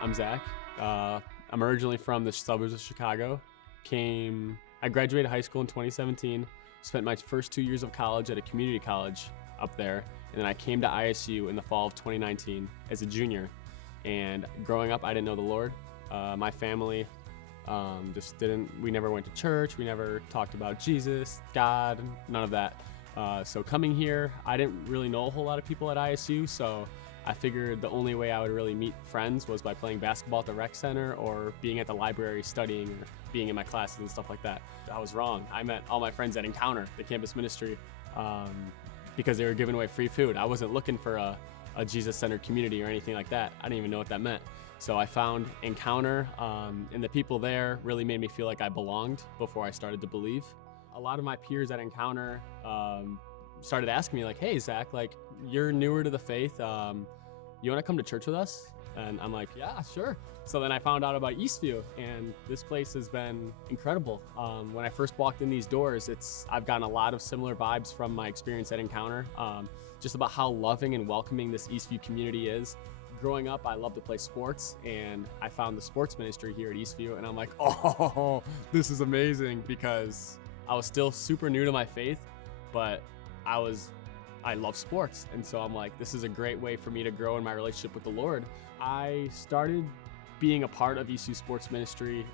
I'm Zach. I'm originally from the suburbs of Chicago. I graduated high school in 2017, spent my first 2 years of college at a community college up there, and then I came to ISU in the fall of 2019 as a junior. And growing up, I didn't know the Lord. My family we never went to church, we never talked about Jesus, God, none of that. So coming here, I didn't really know a whole lot of people at ISU, so I figured the only way I would really meet friends was by playing basketball at the rec center or being at the library studying or being in my classes and stuff like that. I was wrong. I met all my friends at Encounter, the campus ministry, because they were giving away free food. I wasn't looking for a Jesus-centered community or anything like that. I didn't even know what that meant. So I found Encounter, and the people there really made me feel like I belonged before I started to believe. A lot of my peers at Encounter started asking me like, hey, Zach, like, you're newer to the faith. You want to come to church with us? And I'm like, yeah, sure. So then I found out about Eastview, and this place has been incredible. When I first walked in these doors, I've gotten a lot of similar vibes from my experience at Encounter, just about how loving and welcoming this Eastview community is. Growing up, I loved to play sports, and I found the sports ministry here at Eastview, and I'm like, oh, this is amazing, because I was still super new to my faith, but I love sports. And so I'm like, this is a great way for me to grow in my relationship with the Lord. I started being a part of Eastview Sports Ministry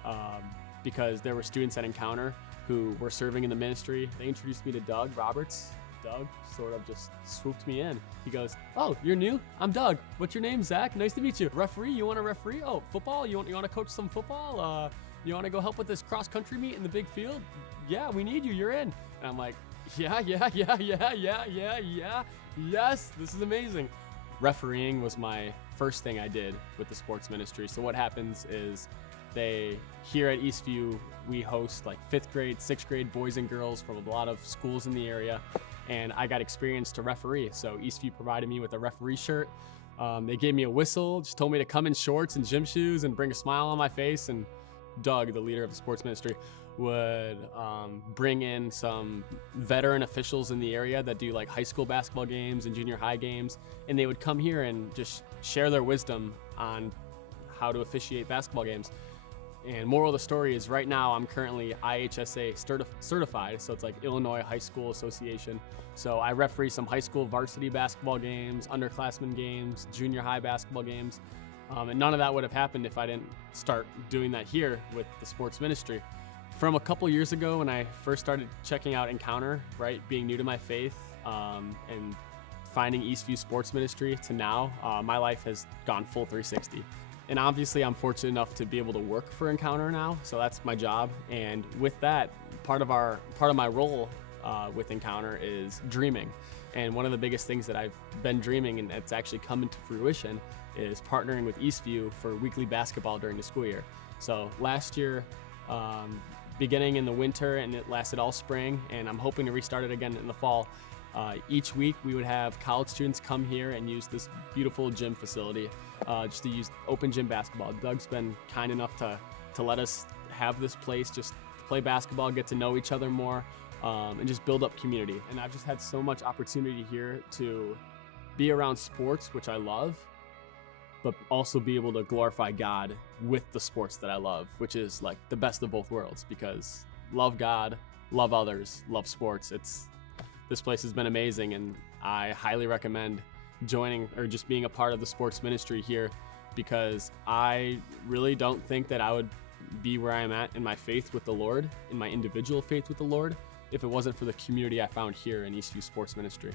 because there were students at Encounter who were serving in the ministry. They introduced me to Doug Roberts. Doug sort of just swooped me in. He goes, oh, you're new? I'm Doug. What's your name, Zach? Nice to meet you. Referee, you want to referee? Oh, football? You want to coach some football? You want to go help with this cross-country meet in the big field? Yeah, we need you. You're in. And I'm like, yeah. Yes, this is amazing. Refereeing was my first thing I did with the sports ministry. So what happens is here at Eastview, we host like 5th grade, 6th grade boys and girls from a lot of schools in the area. And I got experience to referee. So Eastview provided me with a referee shirt. They gave me a whistle, just told me to come in shorts and gym shoes and bring a smile on my face. And Doug, the leader of the sports ministry, would bring in some veteran officials in the area that do like high school basketball games and junior high games, and they would come here and just share their wisdom on how to officiate basketball games. And moral of the story is right now I'm currently IHSA certified, so it's like Illinois High School Association. So I referee some high school varsity basketball games, underclassmen games, junior high basketball games. And none of that would have happened if I didn't start doing that here with the sports ministry. From a couple years ago when I first started checking out Encounter, right, being new to my faith, and finding Eastview Sports Ministry to now, my life has gone full 360. And obviously I'm fortunate enough to be able to work for Encounter now, so that's my job. And with that, part of my role with Encounter is dreaming. And one of the biggest things that I've been dreaming and it's actually come into fruition is partnering with Eastview for weekly basketball during the school year. So last year, beginning in the winter, and it lasted all spring, and I'm hoping to restart it again in the fall. Each week we would have college students come here and use this beautiful gym facility just to use open gym basketball. Doug's been kind enough to let us have this place just to play basketball, get to know each other more, and just build up community. And I've just had so much opportunity here to be around sports, which I love, but also be able to glorify God with the sports that I love, which is like the best of both worlds, because love God, love others, love sports. This place has been amazing, and I highly recommend joining or just being a part of the sports ministry here, because I really don't think that I would be where I'm at in my faith with the Lord, in my individual faith with the Lord, if it wasn't for the community I found here in Eastview Sports Ministry.